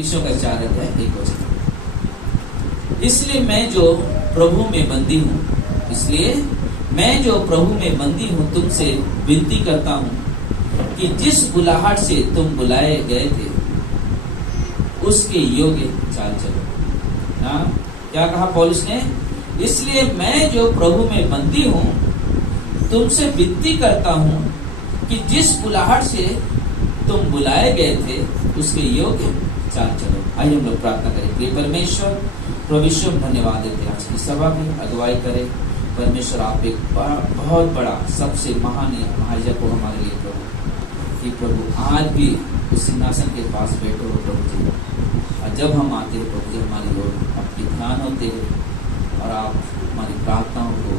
ईशो का 4:1 इसलिए मैं जो प्रभु में बंदी हूँ तुमसे विनती करता हूँ कि जिस बुलाहट से तुम बुलाए गए थे उसके योग्य चाल चलो। हाँ, क्या कहा पौलुस ने? इसलिए मैं जो प्रभु में बंदी हूँ तुमसे विनती करता हूँ कि जिस बुलाहट से तुम बुलाए गए थे उसके योग्य चाल चलो। आइए हम लोग प्रार्थना करें। प्रिय परमेश्वर, प्रभु धन्यवाद देते आज की सभा में अगुवाई करे। परमेश्वर आप एक बहुत बड़ा सबसे महान महायाजक को हमारे लिए प्रभु, कि प्रभु आज भी उस सिंहासन के पास बैठे हो प्रभु जी। और जब हम आते हैं प्रभु जी हमारी ओर आपके ध्यान होते हैं और आप हमारी प्रार्थनाओं को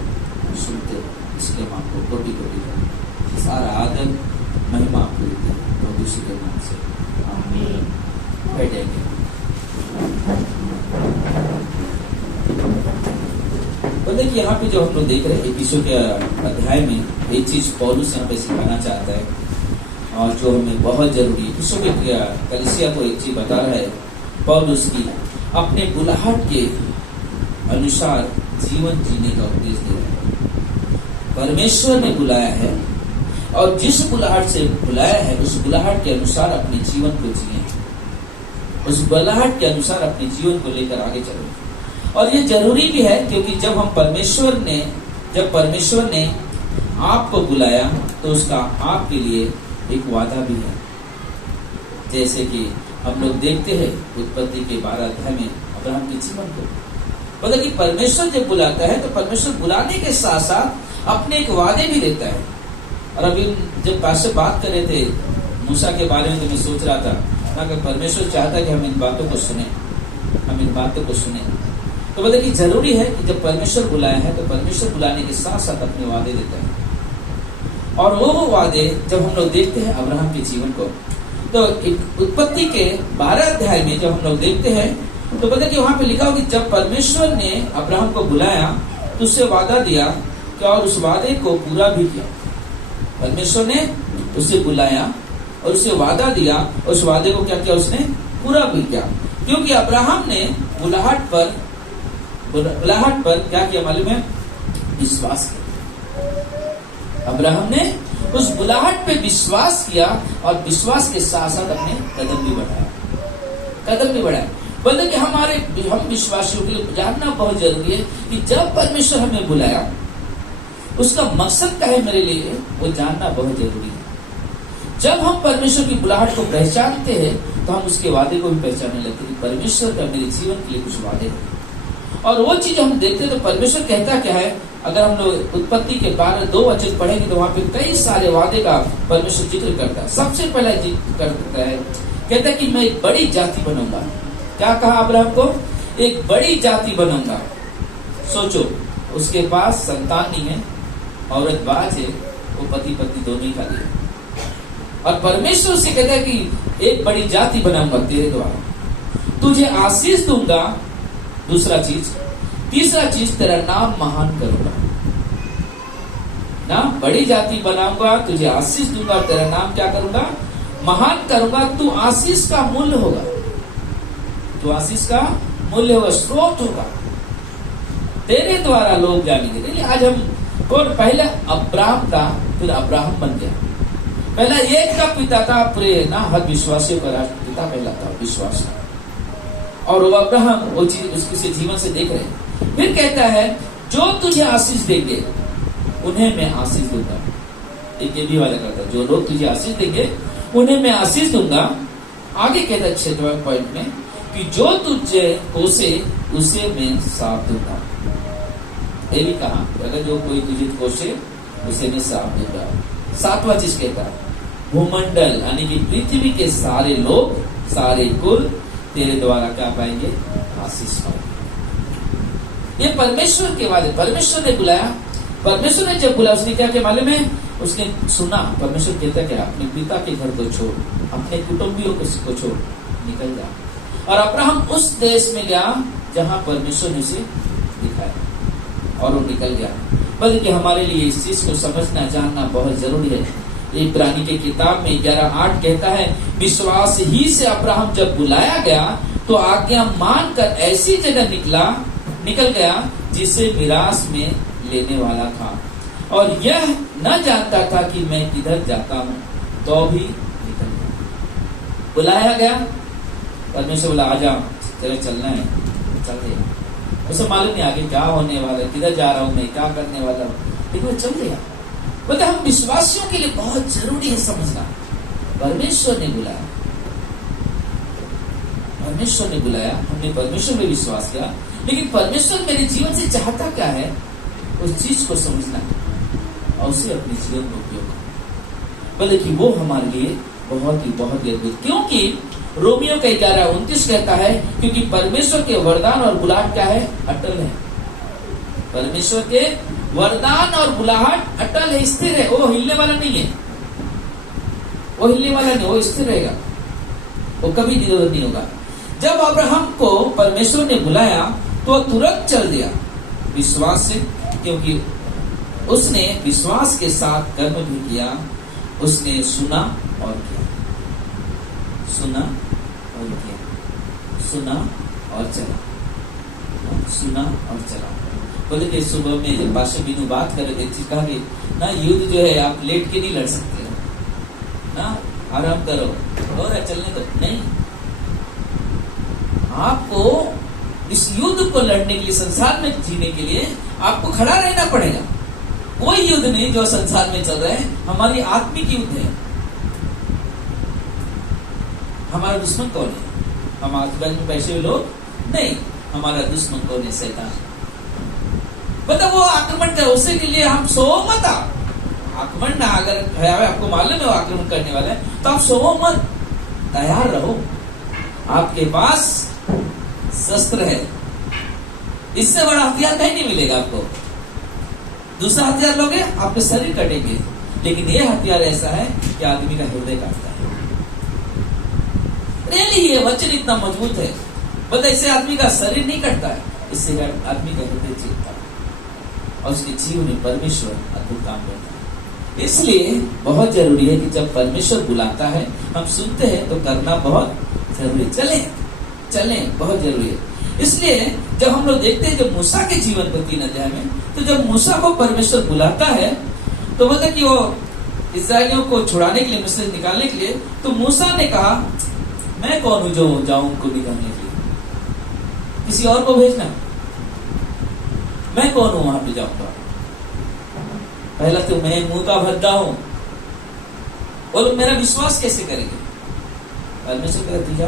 सुनते हो, इसलिए हम आपको कोटि कोटि सारा आदर महिमा आपको देते हैं प्रभु जी के नाम से, आमीन। बैठेंगे। तो देखिए यहाँ पे जो हम लोग देख रहे हैं इफिसियों के अध्याय में एक चीज पौलुस यहाँ पे सिखाना चाहता है और जो हमें बहुत जरूरी है। इफिसियों के कलीसिया को एक चीज बता रहा है पौलुस की अपने बुलाहट के अनुसार जीवन जीने का उपदेश दे रहा है। परमेश्वर ने बुलाया है और जिस बुलाहट से बुलाया है उस बुलाहट के अनुसार अपने जीवन को जिए, उस बुलाहट के अनुसार अपने जीवन को लेकर आगे चलो। और ये जरूरी भी है क्योंकि जब परमेश्वर ने आपको बुलाया तो उसका आपके लिए एक वादा भी है। जैसे कि हम लोग देखते हैं उत्पत्ति के 12 अध्याय में अब्राहम के जीवन को, मतलब कि परमेश्वर जब बुलाता है तो परमेश्वर बुलाने के साथ साथ अपने एक वादे भी देता है। और अभी जब पास बात कर रहे थे मूसा के बारे में तो मैं सोच रहा था ना कि परमेश्वर चाहता कि हम इन बातों को सुने, तो मतलब कि जरूरी है कि जब परमेश्वर बुलाया है तो परमेश्वर बुलाने के साथ साथ अपने वादे देता है। और वो वादे जब हम लोग देखते हैं अब्राहम के जीवन को, तो उत्पत्ति के 12 अध्याय में जब हम लोग देखते हैं तो मतलब कि वहां पे लिखा हो कि जब परमेश्वर ने अब्राहम को बुलाया तो उससे वादा दिया क्या, और उस वादे को पूरा भी किया। परमेश्वर ने उसे बुलाया और उसे वादा दिया और उस वादे को क्या किया, उसने पूरा भी किया। क्योंकि अब्राहम ने बुलाहट पर क्या किया मालूम है? विश्वास किया। अब्राहम ने उस बुलाहट पे विश्वास किया और विश्वास के साथ साथ अपने कदम भी बढ़ाया। बोलते कि हम विश्वासियों के लिए जानना बहुत जरूरी है कि जब परमेश्वर हमें बुलाया उसका मकसद क्या है मेरे लिए, वो जानना बहुत जरूरी है। जब हम परमेश्वर की बुलाहट को पहचानते हैं तो हम उसके वादे को भी पहचानने लगते हैं। परमेश्वर का मेरे जीवन के लिए कुछ वादे हैं और वो चीज हम देखते हैं तो परमेश्वर कहता क्या है। अगर हम लोग उत्पत्ति के 12:2 वचन पढ़ेंगे तो वहां पे कई सारे वादे का परमेश्वर जिक्र करता है। सबसे पहला जिक्र करता है, कहता है कि मैं एक बड़ी जाति बनाऊंगा। क्या कहा अब्राहम को? एक बड़ी जाति बनाऊंगा। सोचो, उसके पास संतान नहीं है, औरत बाज है, वो पति पत्नी दोनों ही खाली है और परमेश्वर से कहता है कि एक बड़ी जाति बनाऊंगा तेरे द्वारा, तुझे आशीष दूंगा। दूसरा चीज, तीसरा चीज, तेरा नाम महान करूंगा। ना, बड़ी जाति बनाऊंगा, तुझे आशीष दूंगा, तेरा नाम क्या करूंगा? महान करूंगा। तू आशीष का मूल्य होगा, स्रोत होगा, तेरे द्वारा लोग जानेंगे। आज हम कौन? पहले अब्राहम था, फिर अब्राहम बन गया। पहला एक का पिता था, पूरे ना हर विश्वासियों का राष्ट्र पिता पहला था विश्वास। और वो अब्राहम वो चीज उसके जीवन से देख रहे हैं। फिर कहता है जो तुझे आशीष देंगे उन्हें मैं आशीष दूंगा। एक ये भी वादा करता है, जो लोग तुझे आशीष देंगे उन्हें मैं आशीष दूंगा। आगे कहता है 6वें पॉइंट में कि जो तुझे कोसे उसे मैं साफ दूंगा। ये भी कहा, अगर जो कोई तुझे कोसे उसे मैं साफ दूंगा। 7वां चीज कहता है भूमंडल यानी कि पृथ्वी के सारे लोग, सारे कुल तेरे द्वारा क्या पाएंगे? आशीष पाएंगे। ये परमेश्वर के वादे। परमेश्वर ने बुलाया, परमेश्वर ने जब बुलाया उसने क्या किया मालूम है? उसने सुना। परमेश्वर कहता क्या? अपने पिता के घर को छोड़, अपने कुटुंबियों को छोड़, निकल जा। और अब्राहम उस देश में गया जहां परमेश्वर ने उसे दिखाया और वो निकल गया। बल्कि हमारे लिए इस चीज को समझना जानना बहुत जरूरी है। इब्रानी के किताब में 11:8 कहता है, विश्वास ही से अब्राहम जब बुलाया गया तो आज्ञा मानकर ऐसी जगह निकल गया जिसे मिरास में लेने वाला था, और यह न जानता था कि मैं किधर जाता हूं, तो भी निकल गया। बुलाया गया, परमेश्वर बोला आजा, चले चलना है, चल गया। उसे मालूम नहीं आगे क्या होने वाला है, किधर जा रहा हूं मैं, क्या करने वाला हूं, लेकिन वो चल गया। मतलब हम विश्वासियों के लिए बहुत जरूरी है समझना, परमेश्वर ने बुलाया, परमेश्वर ने बुलाया, हमने परमेश्वर में विश्वास किया, लेकिन परमेश्वर मेरे जीवन से चाहता क्या है, उस चीज को समझना और उसे अपने जीवन में उपयोग करना। बोले कि वो हमारे लिए बहुत ही अद्भुत, क्योंकि रोमियो का 11:29 कहता है, क्योंकि परमेश्वर के वरदान और बुलाहट क्या है, अटल है। परमेश्वर के वरदान और बुलाहट अटल है, स्थिर है, वो हिलने वाला नहीं है, वो हिलने वाला नहीं, वो स्थिर रहेगा, वो कभी निरोध नहीं होगा। जब अब्राहम को परमेश्वर ने बुलाया तो तुरंत चल दिया विश्वास से, क्योंकि उसने विश्वास के साथ कर्म भी किया। उसने सुना और किया, सुना और किया, सुना और चला, सुना और चला। बोले कि सुबह में जब पास्टर बिनू बात कर रहे थे, कहा कि ना युद्ध जो है आप लेट के नहीं लड़ सकते ना, आराम करो और चलने दो, नहीं, आपको इस युद्ध को लड़ने के लिए, संसार में जीने के लिए आपको खड़ा रहना पड़ेगा। कोई युद्ध नहीं जो संसार में चल रहा है, हमारी आत्मिक युद्ध है। हमारा दुश्मन कौन है? हम आजकल में पैसे हुए लोग नहीं, हमारा दुश्मन कौन है? शैतान। मतलब वो आक्रमण कर, उससे के लिए हम सो मत, आक्रमण ना अगर है, आपको मालूम है वो आक्रमण करने वाला है, तो आप सो मत, तैयार रहो। आपके पास शस्त्र है, इससे बड़ा हथियार कहीं नहीं मिलेगा आपको। दूसरा हथियार लोगे आपके शरीर कटेंगे, लेकिन ये हथियार ऐसा है कि आदमी का हृदय काटता है। रियली ये वचन इतना मजबूत है, मतलब इससे आदमी का शरीर नहीं कटता है, इससे आदमी का हृदय जीतता है और उसके जीवन में परमेश्वर अद्भुत काम करता है। इसलिए बहुत जरूरी है कि जब परमेश्वर बुलाता है, हम सुनते हैं तो करना बहुत जरूरी, चले बहुत जरूरी है। इसलिए जब हम लोग देखते हैं जब मूसा के जीवन को 3 अध्याय में, तो जब मूसा को परमेश्वर बुलाता है तो मतलब कि वो इस्राएलियों को छुड़ाने के लिए, मिस्र से निकालने के लिए, तो मूसा ने कहा मैं कौन हूं जो जाऊं उनको निकालने के लिए, किसी और को भेजना, मैं कौन हूं वहां पे जाऊंगा, पहला तो मैं मुंह का भद्दा हूं, वो लोग मेरा विश्वास कैसे करेंगे? परमेश्वर कहता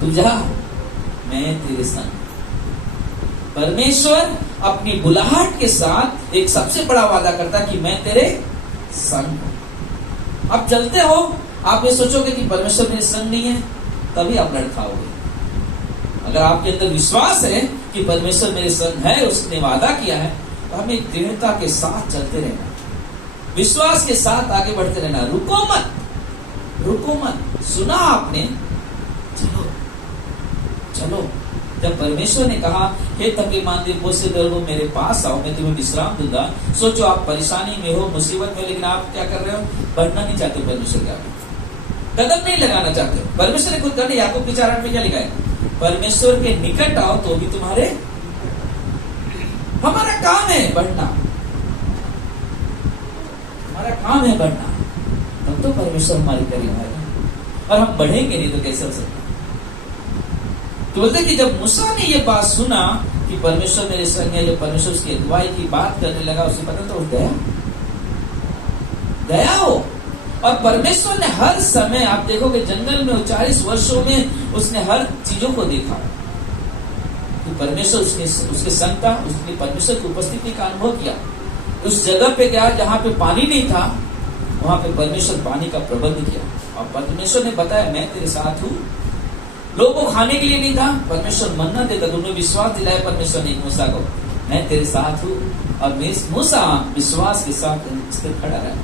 तू जा, मैं तेरे संग। परमेश्वर अपनी बुलाहट के साथ एक सबसे बड़ा वादा करता है कि मैं तेरे संग हूं। आप चलते हो, आप ये सोचोगे कि परमेश्वर मेरे संग नहीं है, तभी आप लड़ खाओगे। अगर आपके अंदर विश्वास है कि परमेश्वर मेरे संग है, उसने वादा किया है, तो हमें दृढ़ता के साथ चलते रहना, विश्वास के साथ आगे बढ़ते रहना, रुको मत। सुना आपने, चलो। जब परमेश्वर ने कहा हे थके मांदे बोझ दर्दों मेरे पास आओ, मैं तुम्हें विश्राम दूंगा। सोचो आप परेशानी में हो, मुसीबत में, लेकिन आप क्या कर रहे हो? बढ़ना नहीं चाहते परमेश्वर के आगे, कदम नहीं लगाना चाहते। परमेश्वर ने खुद कहा, याकूब के 4:8 में क्या लिखा है? परमेश्वर के निकट आओ तो भी तुम्हारे, हमारा काम है बढ़ना, हमारा काम है बढ़ना, तब तो परमेश्वर हमारे करीब आएगा। और हम बढ़ेंगे नहीं तो कैसे हो सकता? तो बोलते कि जब मूसा ने ये बात सुना कि परमेश्वर मेरे संग है, जब परमेश्वर उसकी अगुवाई की बात करने लगा, उसे पता तो गया हो। और परमेश्वर ने हर समय, आप देखोगे जंगल में 40 वर्षों में उसने हर चीजों को देखा कि परमेश्वर उसके संग था, उसने परमेश्वर की उपस्थिति का अनुभव किया। उस जगह पे गया जहां पे पानी नहीं था, वहां पे परमेश्वर पानी का प्रबंध किया और परमेश्वर ने बताया मैं तेरे साथ हूं। लोगों को खाने के लिए नहीं था, परमेश्वर मन्ना देता, तुमने विश्वास दिलाया परमेश्वर ने मूसा को, मैं तेरे साथ हूं। और मूसा विश्वास के साथ खड़ा रहा,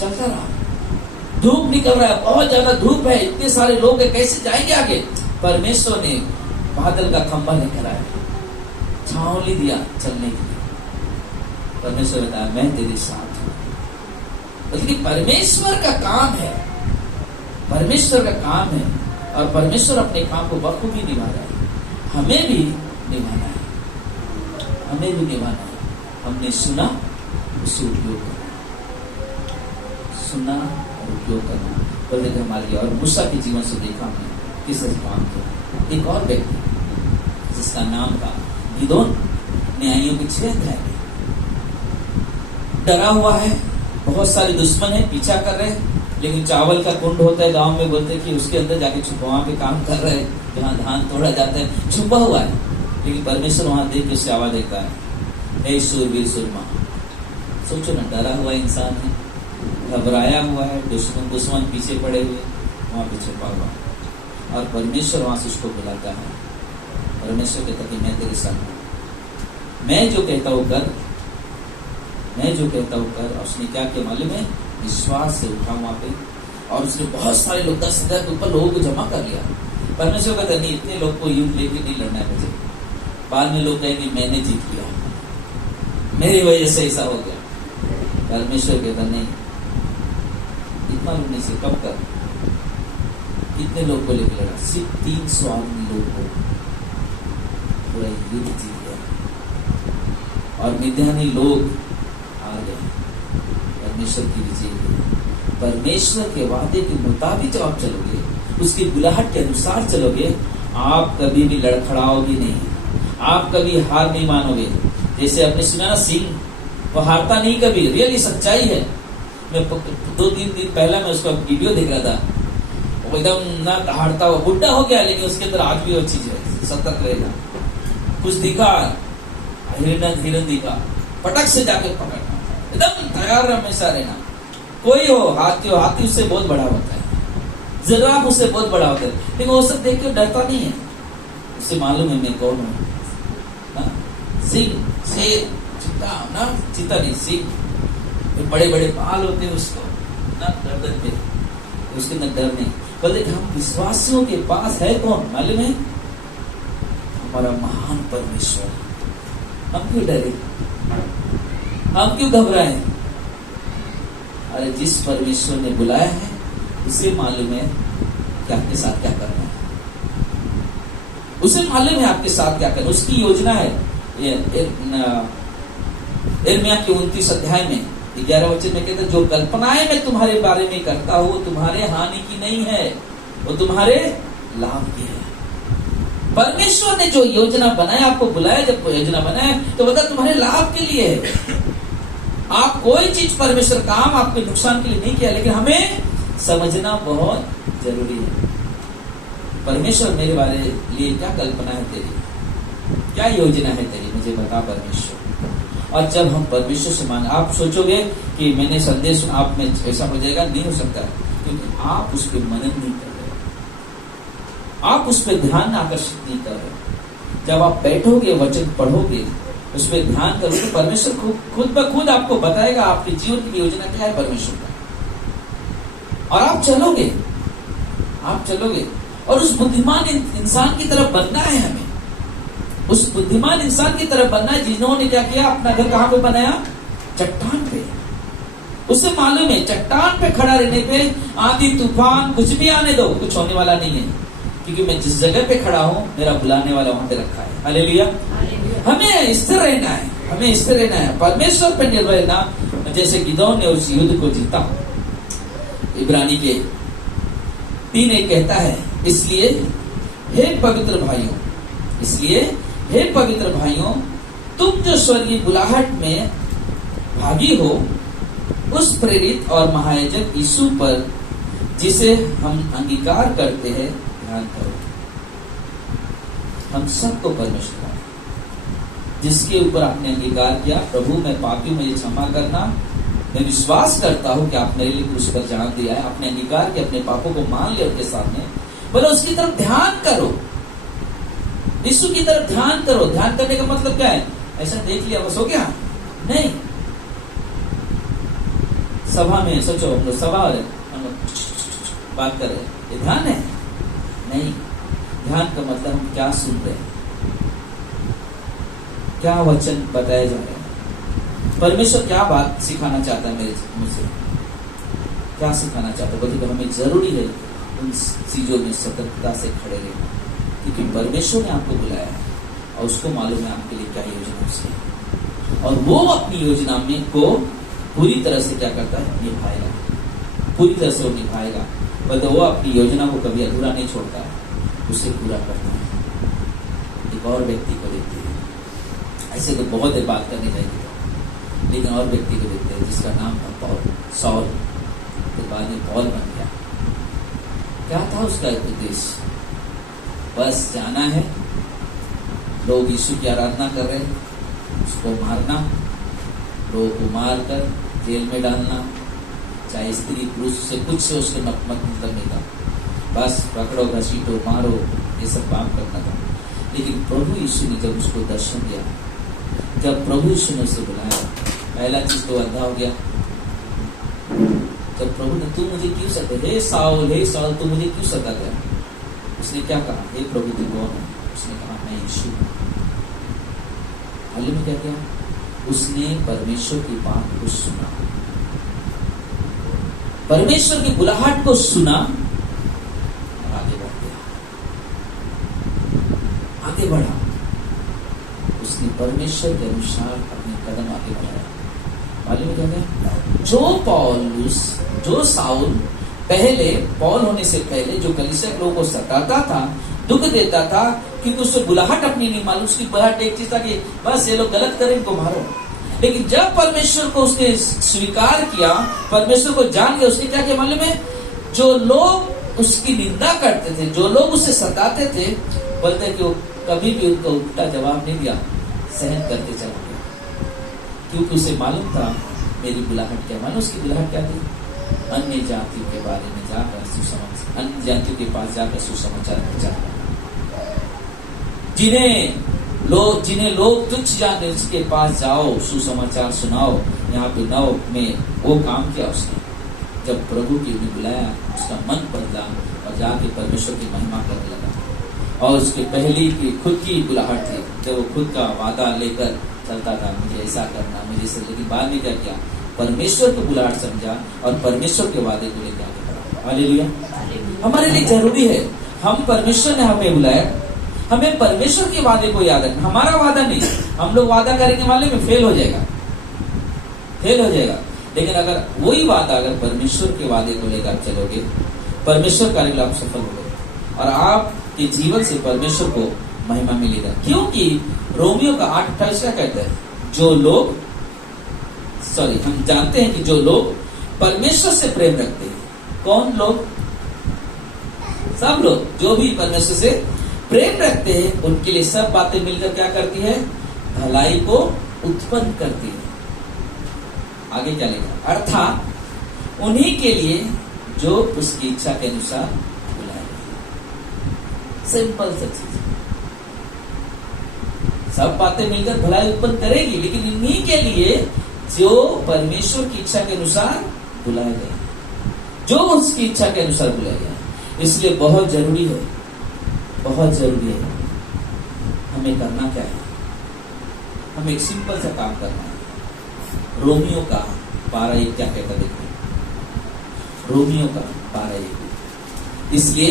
चलता रहा। धूप निकल रहा है, बहुत ज्यादा धूप है, इतने सारे लोग हैं, कैसे जाएंगे आगे? परमेश्वर ने बादल का खंभा लेकर आया, छांव दिया चलने के लिए। परमेश्वर बताया मैं तेरे साथ हूं, बल्कि परमेश्वर का काम है, परमेश्वर का काम है, और परमेश्वर अपने काम को बखूबी निभा रहा है। हमें भी निभाना है, हमें भी निभाना है। हमने सुना, उसे उपयोग करना, सुना और उपयोग करना। और देखिए हमारे और मूसा के जीवन से देखा हमने किस काम किया। एक और व्यक्ति जिसका नाम था गिदोन, न्यायियों के 6 अध्याय में डरा हुआ है, बहुत सारे दुश्मन है, पीछा कर रहे हैं, लेकिन चावल का कुंड होता है गांव में, बोलते हैं कि उसके अंदर जाके छुपा, वहां पे काम कर रहे हैं जहाँ धान तोड़ा जाता है, छुपा हुआ है। लेकिन परमेश्वर वहां देख के उससे आवाज देता है, हे सूरवीर सुरमा। सोचो ना, डरा हुआ इंसान है, घबराया हुआ है, दुश्मन पीछे पड़े हुए, वहां पे छुपा हुआ, और परमेश्वर वहां से उसको बुलाता है। परमेश्वर कहता कि मैं तेरे संग हूं, मैं जो कहता हूं कर, मैं जो कहता हूं कर। और उसने क्या किया मालूम है? विश्वास से उठा वहां पे, और उसने बहुत सारे लोग, 10,000 के ऊपर लोगों को जमा कर लिया। परमेश्वर कहता नहीं, इतने लोग को युद्ध लेके नहीं लड़ना है मुझे। बाद में लोग कहेंगे मैंने जीत लिया, मेरी वजह से ऐसा हो गया। परमेश्वर कहता नहीं, इतना लोग नहीं से कब कर, कितने लोग को लेकर लड़ा? सिर्फ 300 आदमी लोग को पूरा युद्ध जीत गया, और मिद्यानी लोग आ गए। परमेश्वर की विजय हुई। परमेश्वर के वादे के मुताबिक जब आप चलोगे, उसकी बुलाहट के अनुसार चलोगे, आप कभी भी लड़खड़ाओगे नहीं, आप कभी हार नहीं मानोगे। जैसे आपने सुना ना, सिंह वो हारता नहीं कभी, रियली सच्चाई है। मैं 2-3 दिन पहला मैं उसका वीडियो देख रहा था, वो एकदम ना हारता हुआ, बुढ़ा हो गया, लेकिन उसके अंदर आज भी वो चीज है, सतर्क रहेगा। कुछ दिखा, हिरण दिखा, पटक से जाके पकड़ना, एकदम तैयार हमेशा रहना। कोई हो, हाथी उससे बहुत बड़ा होता है, जिराफ उससे बहुत बड़ा होता है, लेकिन वो सब देख के डरता नहीं है, उसे मालूम है मैं कौन हूँ। सिंह, शेर, चीता नहीं, सिंह, बड़े बड़े बाल होते हैं उसको ना, डर पे उसके अंदर डर नहीं। बोले हम विश्वासियों के पास है कौन मालूम है? हमारा महान परमेश्वर। हम क्यों डरे, हम क्यों घबराए? अरे जिस परमेश्वर ने बुलाया है, उसे मालूम है कि आपके साथ क्या करना है, उसे मालूम है आपके साथ क्या करना, उसकी योजना है। यिर्मयाह के 29 अध्याय में 11 वचन में कहते, जो कल्पनाएं मैं तुम्हारे बारे में करता हूं, वो तुम्हारे हानि की नहीं है, वो तुम्हारे लाभ की है। परमेश्वर ने जो योजना बनाया, आपको बुलाया, जब योजना बनाया तो बता तुम्हारे लाभ के लिए है। आप कोई चीज परमेश्वर काम आपके नुकसान के लिए नहीं किया, लेकिन हमें समझना बहुत जरूरी है। परमेश्वर मेरे बारे लिए क्या कल्पना है तेरी, क्या योजना है तेरी, मुझे बता परमेश्वर। और जब हम परमेश्वर से मांगे, आप सोचोगे कि मैंने संदेश आप में ऐसा हो जाएगा, नहीं हो सकता, क्योंकि आप उस पर मनन नहीं कर रहे, आप उस पर ध्यान आकर्षित नहीं कर रहे। जब आप बैठोगे, वचन पढ़ोगे, उस पर ध्यान करोगे, परमेश्वर खुद ब खुद आपको बताएगा आपके जीवन की योजना क्या है परमेश्वर का, और आप चलोगे, आप चलोगे। और उस बुद्धिमान इंसान की तरफ बनना है हमें, उस बुद्धिमान इंसान की तरफ बनना है जिन्होंने क्या किया, अपना घर कहां पे बनाया? चट्टान पे। उसे मालूम है चट्टान पे खड़ा रहने पे आंधी तूफान कुछ भी आने दो, कुछ होने वाला नहीं है, क्योंकि मैं जिस जगह पे खड़ा हूं, मेरा बुलाने वाला वहां पे रखा है। हालेलुया। हमें स्थिर रहना है, हमें स्थिर रहना है, परमेश्वर पर निर्भर रहना। जैसे गिदोन ने उस युद्ध को जीता। इब्रानी के 3:1 कहता है, इसलिए हे पवित्र भाइयों, इसलिए हे पवित्र भाइयों, तुम जो स्वर्गीय बुलाहट में भागी हो, उस प्रेरित और महायाजक यीशु पर जिसे हम अंगीकार करते हैं ध्यान करो। हम सबको परमेश्वर जिसके ऊपर आपने अंगीकार किया, प्रभु मैं पापी, मुझे क्षमा करना, मैं विश्वास करता हूं कि आप मेरे लिए क्रूस पर जान दिया है। आपने अंगीकार किया, अपने पापों को मान लिया उनके सामने, बोले उसकी तरफ ध्यान करो, यीशु की तरफ ध्यान करो। ध्यान करने का मतलब क्या है? ऐसा देख लिया बस हो गया? नहीं। सभा में सोचो, हम लोग सभा हम लोग बात कर रहे हैं, ये ध्यान है? नहीं। ध्यान का मतलब हम क्या सुन रहे हैं, क्या वचन बताया जा रहा है, परमेश्वर क्या बात सिखाना चाहता है मेरे मुझसे, क्या सिखाना चाहता हूँ? बोलते हमें जरूरी है उन चीजों में सतर्कता से खड़े रहना, क्योंकि परमेश्वर ने आपको बुलाया है और उसको मालूम है आपके लिए क्या योजना उसकी है, और वो अपनी योजना में को पूरी तरह से क्या करता है, निभाएगा, पूरी तरह से वो निभाएगा। बट वो अपनी योजना को कभी अधूरा नहीं छोड़ता है, उसे पूरा करता है। एक और व्यक्ति को देखते हैं, ऐसे तो बहुत देर बात करनी चाहिए, लेकिन और व्यक्ति को देखते हैं जिसका नाम था पौल, सॉल, तो बाद में पौल बन गया। क्या था उसका उद्देश्य? बस जाना है, लोग यीशु की आराधना कर रहे हैं, उसको मारना, लोगों को मार कर जेल में डालना, चाहे स्त्री पुरुष से कुछ से उसको मतलब नहीं था, बस पकड़ो, घसीटो, मारो, ये सब काम करना था। लेकिन प्रभु यीशु ने जब उसको दर्शन दिया, जब प्रभु यीशु ने उसे बुलाया, पहला चीज तो अंधा हो गया। जब प्रभु ने, तू मुझे क्यों सता, हे साउल तू मुझे क्यों सताता है? उसने क्या कहा, हे प्रभु तू कौन है? उसने कहा मैं यीशु हूं। हाल में क्या किया? उसने परमेश्वर की बात को सुना, परमेश्वर की बुलाहट को सुना और आगे बढ़ गया, आगे बढ़ा। उसने परमेश्वर के अनुसार अपने कदम आगे बढ़ाया। मालूम क्या है? जो साउल पहले, पौल होने से पहले जो कलीसिया के लोगों को सताता था, दुख देता था, क्योंकि उससे बुलाहट अपनी नहीं मालूम, उसकी बुलाहट एक चीज था कि बस ये लोग गलत करें, इनको मारो। लेकिन जब परमेश्वर को उसने स्वीकार किया, परमेश्वर को जान लिया, उसने क्या किया मालूम है? जो लोग उसकी निंदा करते थे, जो लोग उसे सताते थे, बोलते कि वो कभी भी उनको उल्टा जवाब नहीं दिया, सहन करते चला गया, क्योंकि उसे मालूम था मेरी बुलाहट क्या। मानो उसकी बुलाहट क्या थी? अन्य जातियों के बारे में जाकर सुसमाचार, अन्य जातियों के पास जाकर सुसमाचार प्रचार, जिन्हें लोग तुच्छ जानते उसके पास जाओ, सुसमाचार सुनाओ। यहाँ पे 9 में वो काम किया उसने। जब प्रभु की ने बुलाया, उसका मन बदला और जाके परमेश्वर की महिमा करने लगा। और उसके पहली की खुद की बुलाहट थी, जब वो खुद का वादा लेकर चलता था, मुझे ऐसा करना, मुझे ऐसा, लेकिन बाद में क्या किया? परमेश्वर को बुलाहट समझा और परमेश्वर के वादे को लेकर आगे बढ़ा। हालेलुया। हमारे लिए जरूरी है, हम परमेश्वर ने हमें बुलाया, हमें परमेश्वर के वादे को याद रखना, हमारा वादा नहीं। हम लोग वादा करेंगे वाले में फेल हो जाएगा। लेकिन अगर वही वादा अगर परमेश्वर के वादे को लेकर चलोगे, परमेश्वर कार्य आप सफल हो गए और आपके जीवन से परमेश्वर को महिमा मिलेगा। क्योंकि रोमियो का 8:28 क्या कहता है? हम जानते हैं कि जो लोग परमेश्वर से प्रेम रखते हैं, कौन लोग? सब लोग जो भी परमेश्वर से प्रेम रखते हैं, उनके लिए सब बातें मिलकर क्या करती है? भलाई को उत्पन्न करती है। आगे क्या लिखा? अर्थात उन्हीं के लिए जो उसकी इच्छा के अनुसार बुलाए गए। सिंपल सा चीज, सब बातें मिलकर भलाई उत्पन्न करेगी, लेकिन इन्हीं के लिए जो परमेश्वर की इच्छा के अनुसार बुलाए गए, जो उसकी इच्छा के अनुसार बुलाए गए। इसलिए बहुत जरूरी है हमें करना क्या है? हमें एक सिंपल सा काम करना है। रोमियो का 12:1 क्या कहता देखो, रोमियो का 12:1। इसलिए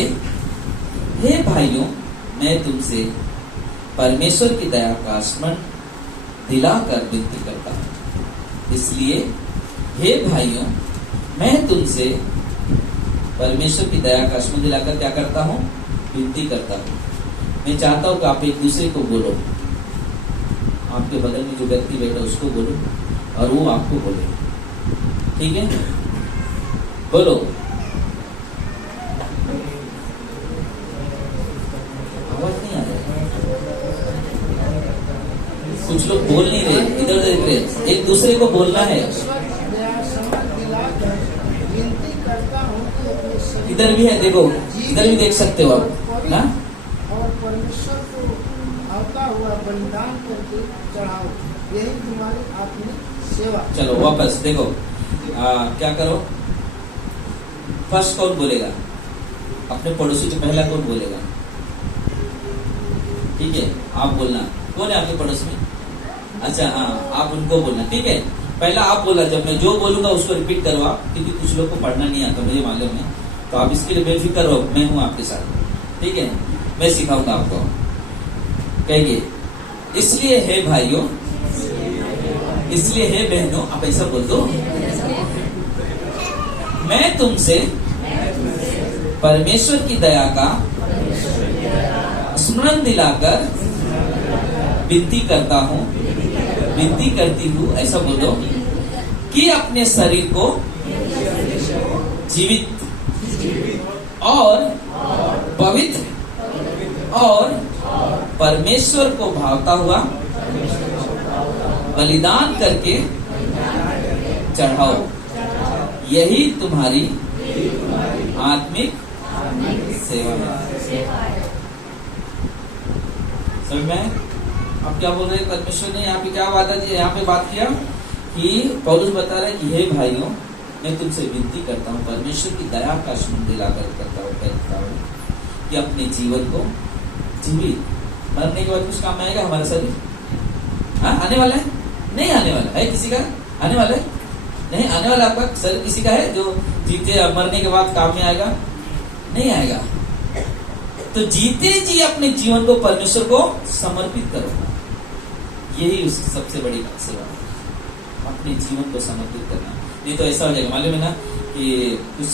हे भाइयों, मैं तुमसे परमेश्वर की दया का स्मरण दिलाकर विनती करता हूँ। इसलिए हे भाइयों, मैं तुमसे परमेश्वर की दया का स्मरण दिलाकर क्या करता हूँ? विनती करता हूँ। मैं चाहता हूँ कि आप एक दूसरे को बोलो, आपके बगल में जो व्यक्ति बैठा उसको बोलो और वो आपको बोले, ठीक है? बोलो। आवाज नहीं आ रही, कुछ लोग बोल नहीं रहे, इधर देख रहे। एक दूसरे को बोलना है। इधर भी है, देखो, इधर भी देख सकते हो आप ना। और परमेश्वर को आता हुआ बलिदान करके चढ़ाओ, यही तुम्हारी आत्मिक सेवा। चलो वापस देखो, क्या करो? फर्स्ट कौन बोलेगा? अपने पड़ोसी को पहला कौन बोलेगा? ठीक है, आप बोलना। कौन है आपके पड़ोस में? अच्छा हाँ, आप उनको बोलना, ठीक है? पहला आप बोला, जब मैं जो बोलूंगा उसको रिपीट करो आप, क्योंकि कुछ लोग को पढ़ना नहीं आता, मुझे मालूम है। तो आप इसके लिए बेफिक्र हो, मैं हूं आपके साथ, ठीक है, मैं सिखाऊंगा आपको। कहिए, इसलिए है भाइयों, इसलिए है बहनों, आप ऐसा बोल दो, मैं तुमसे परमेश्वर की दया का स्मरण दिलाकर विनती करता हूँ, विनती करती हूँ, ऐसा बोलो, कि अपने शरीर को जीवित और पवित्र और परमेश्वर को भावता हुआ बलिदान करके चढ़ाओ, यही तुम्हारी आत्मिक सेवा है। समझ में? अब क्या बोल रहे हैं परमेश्वर ने? यहाँ पे क्या वादा दिया, यहाँ पे बात किया कि पौलुस बता रहा है कि हे भाइयों, मैं तुमसे विनती करता हूँ, परमेश्वर की दया का स्मरण दिलाकर कहता हूँ कि अपने जीवन को जीवित, मरने के बाद कुछ काम आएगा हमारा शरीर? हाँ, आने वाला है? नहीं आने वाला है। किसी का आने वाला है? नहीं आने वाला। आपका शरीर किसी का है जो जीते मरने के बाद काम में आएगा? नहीं आएगा। तो जीते जी अपने जीवन को परमेश्वर को समर्पित करो, यही उस सबसे बड़ी सेवा है, अपने जीवन को समर्पित करना। नहीं तो ऐसा हो जाएगा, मालूम है ना कि कुछ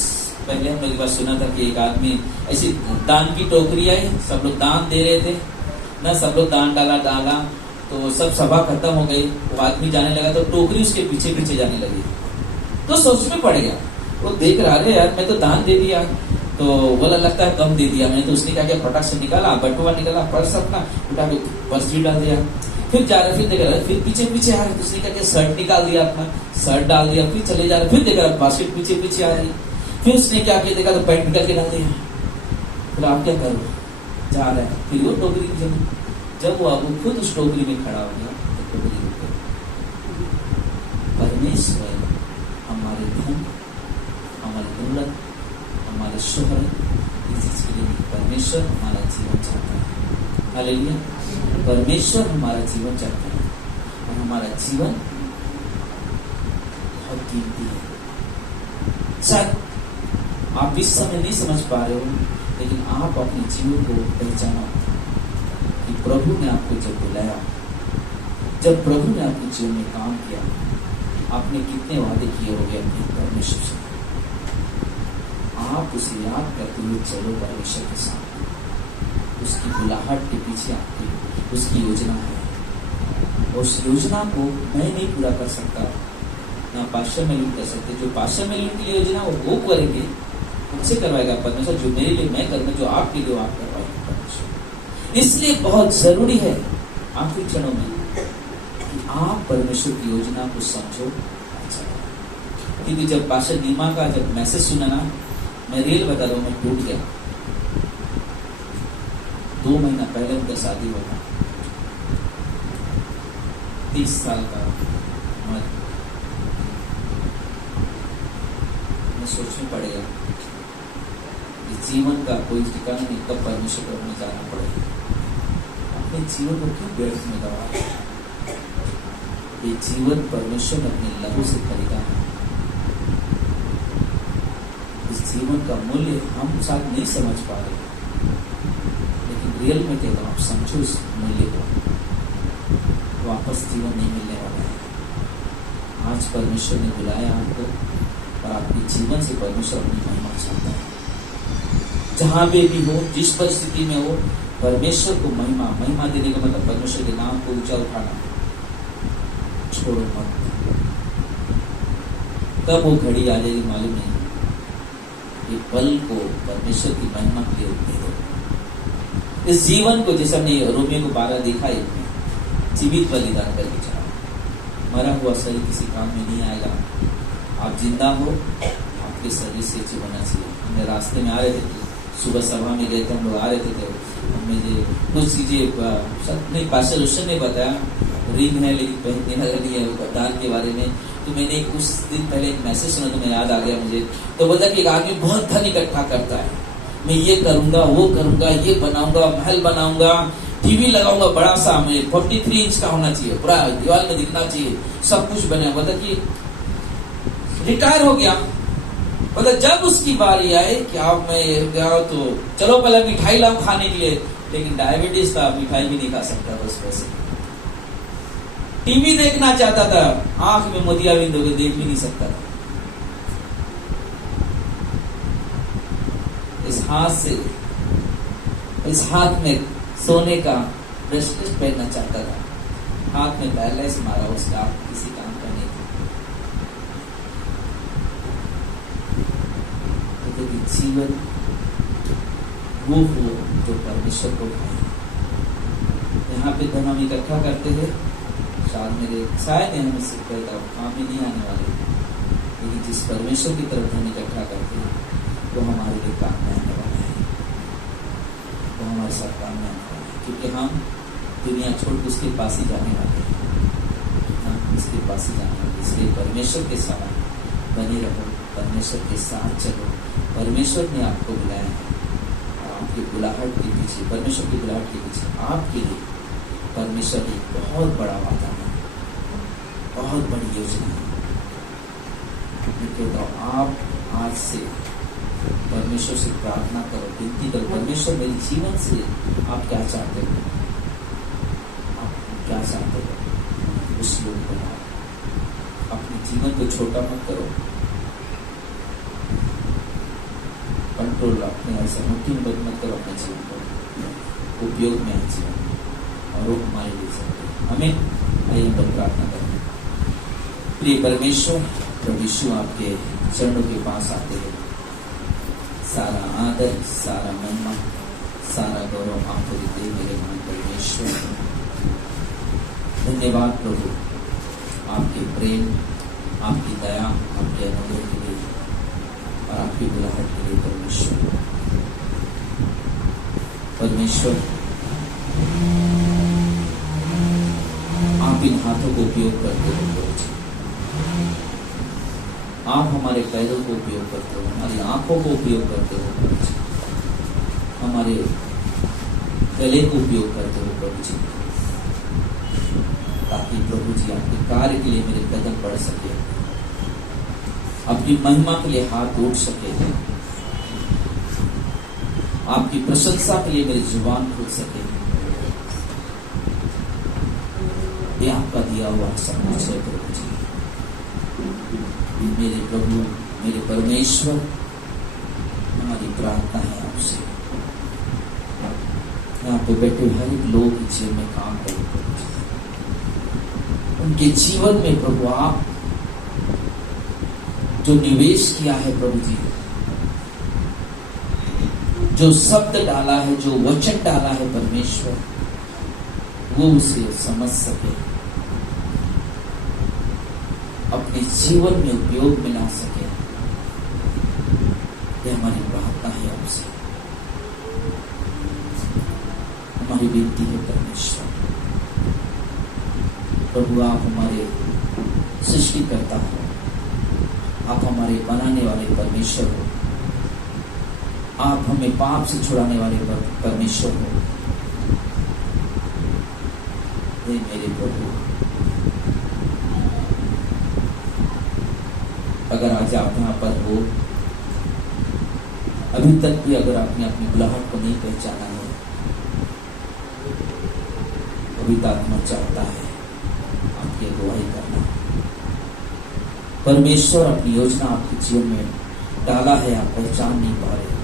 पहले हम लोग एक बार सुना था कि एक आदमी ऐसी दान की टोकरी आई, सब लोग दान दे रहे थे ना, सब लोग दान डाला, तो सब सभा खत्म हो गई, वो आदमी जाने लगा तो टोकरी उसके पीछे पीछे जाने लगी, तो सोच में पड़ गया। वो देख रहा है, यार मैं तो दान दे दिया, तो बोला लगता है कम दे दिया मैंने। तो उसने क्या किया, फटाक से निकाला, बटुआ निकाला, पर्स अपना उठा के पर्स भी डाल दिया। फिर जा रहा, फिर देख रहा, फिर पीछे पीछे आ रहा है, तो उसने क्या किया, शर्ट निकाल दिया, अपना शर्ट डाल दिया, फिर चले जा रहा, फिर देख रहा बास्केट पीछे पीछे आ रही, फिर उसने क्या किया, देखा तो पैंट निकाल के डाल दिया। फिर आप क्या करो, जा रहा है, फिर वो टोकरी की जब वो अब खुद उस टोकरी में खड़ा हो गया, तो टोकरी रुक गई। परमेश्वर हमारे धन, हमारी दौलत, हमारे शोहरत, इस चीज के लिए परमेश्वर हमारा जीवन चाहता है। हालेलुया। परमेश्वर हमारा जीवन चाहता है, और हमारा जीवन बहुत कीमती है। शायद आप इस समय नहीं समझ पा रहे हो, लेकिन आप अपने जीवन को पहचानो कि प्रभु ने आपको जब बुलाया, जब प्रभु ने आपके जीवन में काम किया, आपने कितने वादे किए होंगे अपने परमेश्वर से। आप उसे याद करते हुए चलो परमेश्वर के साथ, उसकी बुलाहट के पीछे आपकी उसकी योजना है। और उस योजना को मैं नहीं पूरा कर सकता, ना पास्टर में लीड कर सकते। जो पास्टर में लीड की योजना वो करेंगे, उनसे करवाएगा परमेश्वर। जो मेरे लिए मैं करूँगा, जो आपके लिए आप करवाएंगे परमेश्वर। इसलिए बहुत जरूरी है आखिरी क्षणों में कि आप परमेश्वर की योजना को समझो। क्योंकि जब पास्टर नीमा का जब मैसेज सुना ना, मैं रियल बता रहा हूँ, मैं टूट गया। 2 महीना पहले उनका शादी हुआ था, 30 साल का उम्र। मैं सोच में पड़ गया, इस जीवन का कोई ठिकाना नहीं, कब परमेश्वर में जाना पड़ेगा। अपने जीवन को क्यों व्यर्थ में गवा? ये जीवन परमेश्वर ने अपने लहू से खरीदा है। इस जीवन का मूल्य हम शायद नहीं समझ पा रहे, लेकिन रियल में कहता हूँ, आप समझो इस मूल्य को, वापस जीवन नहीं मिलने वाला है। आज परमेश्वर ने बुलाया आपको, और आपके जीवन से परमेश्वर अपनी महिमा चाहता है। जहां पे भी हो, जिस परिस्थिति में हो, परमेश्वर को महिमा देने का मतलब परमेश्वर के नाम को ऊंचा उठाना। छोड़ो मत, तब वो घड़ी आ जाएगी, मालूम नहीं। ये पल को परमेश्वर की महिमा के लिए दे दो। इस जीवन को, जैसे हमने रोमियो को 12 देखा, जीवित बलिदान करके चढ़ाओ। मरा हुआ शरीर किसी काम में नहीं आएगा। आप जिंदा हो, आपके शरीर से जीवन होना चाहिए। हमने रास्ते में आ रहे थे, सुबह सभा में गए थे, हम लोग आ रहे थे, हमें कुछ चीजें नहीं पास्टर रोशन ने बताया, रिंग है लेकिन पहनने लगी है दान के बारे में। तो मैंने कुछ दिन पहले एक मैसेज सुना, तो मैं याद आ गया मुझे। तो बोला कि एक आदमी बहुत धन इकट्ठा करता है, मैं ये करूंगा, वो करूंगा, ये बनाऊंगा, महल बनाऊंगा, टीवी लगाऊंगा बड़ा सा, मुझे 43 इंच का होना चाहिए, पूरा दीवार में दिखना चाहिए, सब कुछ बने। मतलब कि रिटायर हो गया, मतलब जब उसकी बारी आए कि अब मैं गया तो चलो पहले मिठाई लाओ खाने के लिए, लेकिन डायबिटीज था, मिठाई भी नहीं खा सकता था उस पैसे। टीवी देखना चाहता था, आंख में मोतियाबिंद हो गए, देख भी नहीं सकता था। इस हाथ में सोने का ब्रेसलेट पहनना चाहता था, हाथ में पैरलाइज मारा, उसका किसी काम का नहीं था। तो जीवन वो हो जो परमेश्वर को भाए। यहाँ पे धन हम इकट्ठा करते हैं, शायद हम इससे पैदा काम ही नहीं आने वाले, लेकिन जिस परमेश्वर की तरफ धन इकट्ठा करते हैं वो हमारे लिए काम में आने वाला है, वो हमारे साथ काम में आने वाला है, क्योंकि हम दुनिया छोड़ के उसके पास ही जाने वाले हैं, हम उसके पास ही जाने वाले। इसलिए परमेश्वर के साथ बने रहो, परमेश्वर के साथ चलो। परमेश्वर ने आपको बुलाया है, आपकी बुलाहट के पीछे, परमेश्वर की बुलाहट के पीछे आपके लिए परमेश्वर की बहुत बड़ा वादा है, बहुत बड़ी योजना है। तो आप आज से परमेश्वर से प्रार्थना करो, विनती करो, परमेश्वर मेरे जीवन से आप क्या चाहते हो, आप क्या चाहते हो उस लोग बनाओ। अपने जीवन को छोटा मत करो, कंट्रोल अपने ऐसा मुट्ठी में मत करो, अपने जीवन को उपयोग में है जीवन, और वो हमारे लिए सकते। हमें आइए हम प्रार्थना करें। प्रिय परमेश्वर, प्रभु यीशु आपके चरणों के पास आते हैं, सारा आदर, सारा महिमा, सारा गौरव आपको देते हैं मेरे महान परमेश्वर। धन्यवाद प्रभु आपके प्रेम, आपकी दया, आपके अनुग्रह के लिए और आपकी बुलाहट के लिए परमेश्वर। परमेश्वर आप इन हाथों को उपयोग करते हो, आप हमारे पैरों को उपयोग करते हो, हमारी आंखों को उपयोग करते हो, हमारे गले को उपयोग करते हो प्रभु जी, ताकि प्रभु जी आपके कार्य के लिए मेरे कदम बढ़ सके, आपकी महिमा के लिए हाथ उठ सके, आपकी प्रशंसा के लिए मेरी जुबान खुल सके। ये आपका दिया हुआ सब कुछ है प्रभु जी। मेरे प्रभु, मेरे परमेश्वर, हमारी प्रार्थना है आपसे, यहाँ पे बैठे हर एक लोग के जीवन में काम करें प्रभु जी, उनके जीवन में प्रभु आप जो निवेश किया है प्रभु जी, जो शब्द डाला है, जो वचन डाला है परमेश्वर, वो उसे समझ सके, अपने जीवन में उपयोग में ला सके। यह हमारी प्रार्थना है आपसे, हमारी विनती है परमेश्वर। प्रभु आप हमारे सृष्टिकर्ता हो, आप हमारे बनाने वाले परमेश्वर हो, आप हमें पाप से छुड़ाने वाले परमेश्वर हो। हे मेरे प्रभु, अगर आज आप यहाँ पर हो, अभी तक भी अगर आपने अपनी बुलाहट को नहीं पहचाना है, पवित्र आत्मा चाहता है आपकी अगुवाई करना। परमेश्वर अपनी योजना आपके जीवन में डाला है, आप पहचान नहीं पा रहे।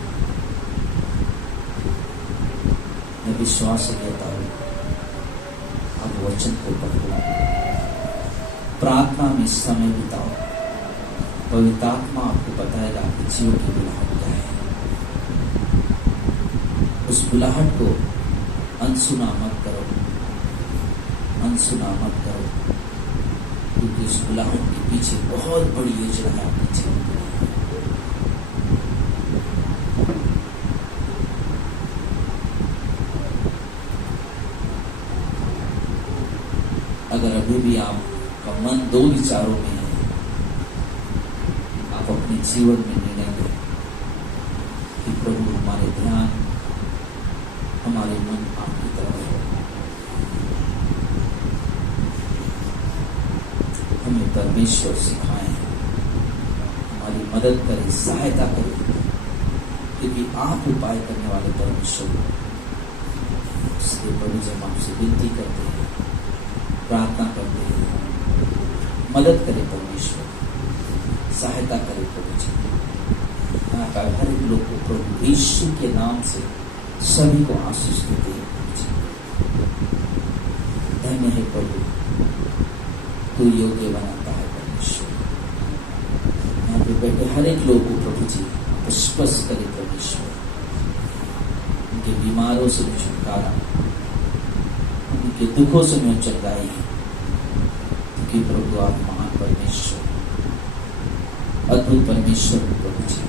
मैं विश्वास से कहता हूं, आप वचन को पढ़ो, प्रार्थना में समय बिताओ, पवित्र आत्मा आपको बताएगा आपके जीवन की बुलाहट क्या है। उस बुलाहट को अनसुना मत करो, अनसुना मत करो, क्योंकि उस बुलाहट के पीछे बहुत बड़ी योजना है आपके जीवन में। अगर अभी भी आपका मन दो विचारों में है, आप अपने जीवन में निर्णय लें कि प्रभु हमारे ध्यान, हमारे मन आपकी तरफ है। हमें परमेश्वर सिखाए, हमारी मदद करे, सहायता करे, क्योंकि आप उपाय करने वाले परमेश्वर हो। इसलिए प्रभु जी हम आपसे विनती करते हैं, प्रार्थना करते हैं, मदद करे परमेश्वर, सहायता करे प्रभु जी। यहाँ का हर एक लोग को प्रभु यीशु के नाम से सभी को आशीष देते हैं प्रभु जी। धन्य है प्रभु, तू योग्य बनाता है परमेश्वर। यहाँ पे बैठे हर एक लोग को प्रभु जी स्पर्श करे परमेश्वर, उनके बीमारों से भी छुटकारा, उनके दुखों से मैं चंगाई है, क्योंकि प्रभु आप महान परमेश्वर, अद्भुत परमेश्वर हो प्रभु जी।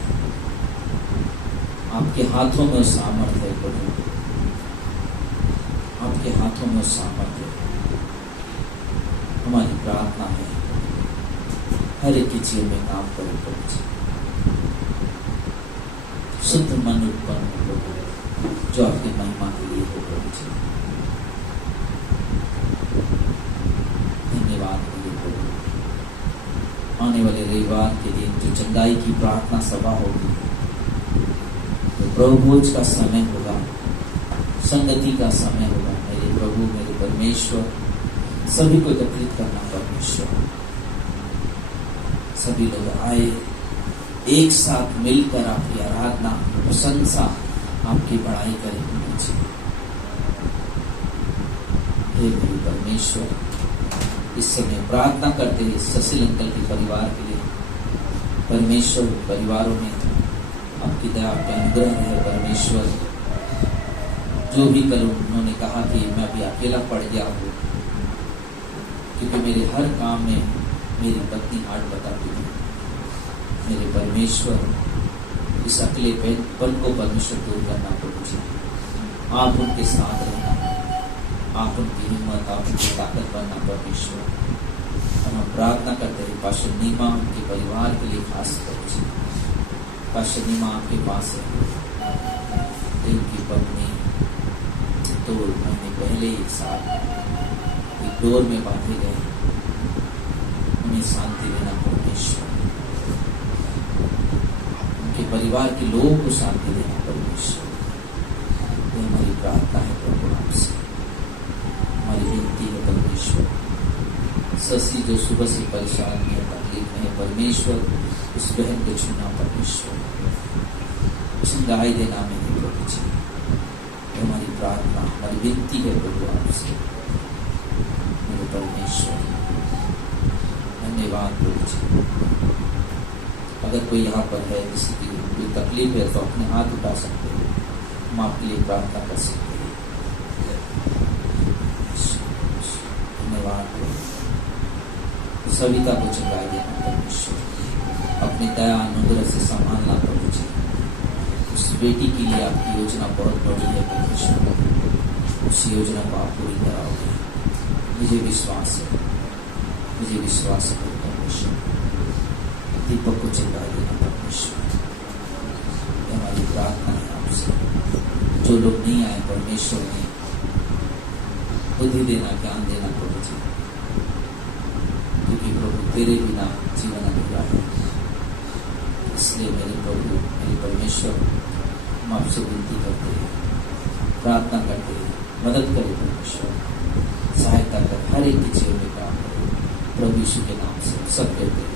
आपके हाथों में सामर्थ्य है प्रभु, आपके हाथों में सामर्थ्य है। हमारी प्रार्थना है हर एक के जीवन में काम करो प्रभु जी। शुद्ध मन उत्पन्न हो प्रभु, जो आपकी महिमा के लिए हो प्रभु जी। धन्यवाद प्रभु। आने वाले रविवार के दिन जो चंगाई की प्रार्थना सभा होगी, तो प्रभु भोज का समय होगा, संगति का समय होगा। मेरे प्रभु, मेरे परमेश्वर, सभी को एकत्रित करना परमेश्वर। सभी लोग आए, एक साथ मिलकर आपकी आराधना, प्रशंसा, आपकी बड़ाई करें प्रभु जी। हे मेरे परमेश्वर, इस समय प्रार्थना करते हैं ससिल अंकल के परिवार के लिए। परमेश्वर, परिवारों में आपकी दया, आपका अनुग्रह है परमेश्वर। जो भी कल उन्होंने कहा कि मैं अभी अकेला पड़ गया हूँ, क्योंकि मेरे हर काम में मेरी पत्नी हाथ बताती है। मेरे परमेश्वर, इस अकेलेपन को परमेश्वर दूर करना प्रभु जी। आप उनके साथ रहना, आप उनकी हिम्मत, आप उनकी ताकत बनना परमेश्वर। और हम प्रार्थना करते हैं पास्टर नीमा, उनके परिवार के लिए खास प्रभु जी। पास्टर नीमा आपके पास है, उनकी पत्नी 2 महीने पहले एक साथ एक डोर में बांधे गए, उन्हें शांति देना परमेश्वर। उनके परिवार के लोगों को शांति देना परमेश्वर। ये हमारी प्रार्थना है प्रभु आपसे, हमारी विनती है परमेश्वर। शशि जो सुबह से परेशान है, तकलीफ में है परमेश्वर, उस बहन को छूना परमेश्वर, चंगाई देना मेरे प्रभु जी। हमारी प्रार्थना, हमारी विनती है प्रभु आपसे मेरे परमेश्वर। धन्यवाद प्रभु जी। अगर कोई यहाँ पर है, किसी की कोई तकलीफ है, तो अपने हाथ उठा सकते हैं, हम आपके लिए प्रार्थना कर सकते हैं। धन्यवाद प्रभु। सविता को चंगाई देना परमेश्वर, अपनी दया अनुग्रह से संभालना प्रभु जी। उस बेटी के लिए आपकी योजना बहुत बड़ी है परमेश्वर, उस योजना को आप पूरी कराओगे, मुझे विश्वास है, मुझे विश्वास है परमेश्वर। दीपक को चंगाई देना परमेश्वर, हमारी प्रार्थना है आपसे। जो लोग नहीं आए परमेश्वर ने बुद्धि देना, ज्ञान देना प्रभु जी, क्योंकि प्रभु तेरे बिना जीवन अधूरा है। इसलिए मेरे प्रभु, मेरे परमेश्वर, हम आपसे विनती करते हैं, प्रार्थना करते हैं, मदद करें परमेश्वर, सहायता कर, हर एक के जीवन में काम करें प्रभु यीशु के नाम से सब कहते हैं।